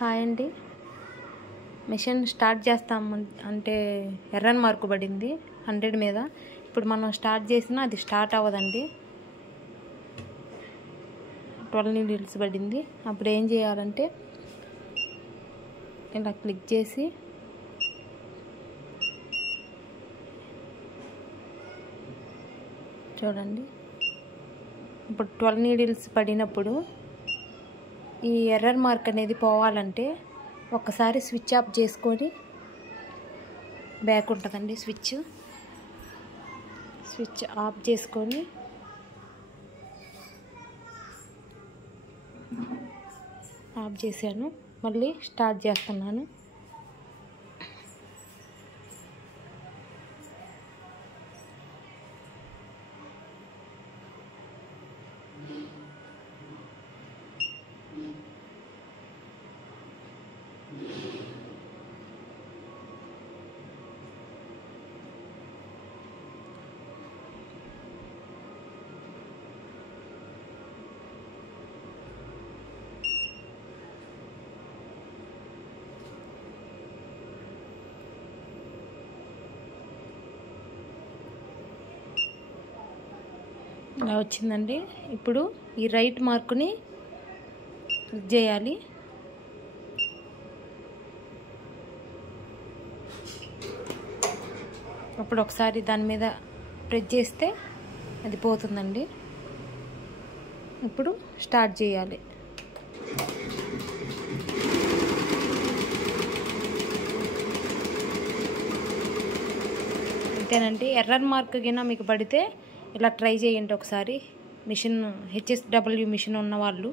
Hi అండి. Machine start చేస్తాం అంటే ఎర్రన్ మార్కు పడింది 100 మీద. ఇప్పుడు మనం స్టార్ట్ చేసినా అది స్టార్ట్ అవ్వదండి. 12 నీడిల్స్ పడింది. అప్పుడు ఏం చేయాలంటే ఇలా క్లిక్ చేసి చూడండి. ఇప్పుడు 12 నీడిల్స్ పడినప్పుడు ఈ ఎర్రర్ మార్క్ అనేది పోవాలంటే ఒకసారి స్విచ్ ఆఫ్ చేసుకొని బ్యాక్ ఉంటుందండి. స్విచ్ ఆఫ్ చేసుకొని ఆఫ్ చేశాను. మళ్ళీ స్టార్ట్ చేస్తున్నాను. ఇలా వచ్చిందండి. ఇప్పుడు ఈ రైట్ మార్కుని క్లిక్ చేయాలి. అప్పుడు ఒకసారి దాని మీద ప్రెస్ చేస్తే అది పోతుందండి. ఇప్పుడు స్టార్ట్ చేయాలి. అంతేనండి. ఎర్రర్ మార్క్ గిన మీకు పడితే ఇలా ట్రై చేయండి ఒకసారి. మిషన్ HSW మిషన్ ఉన్న వాళ్ళు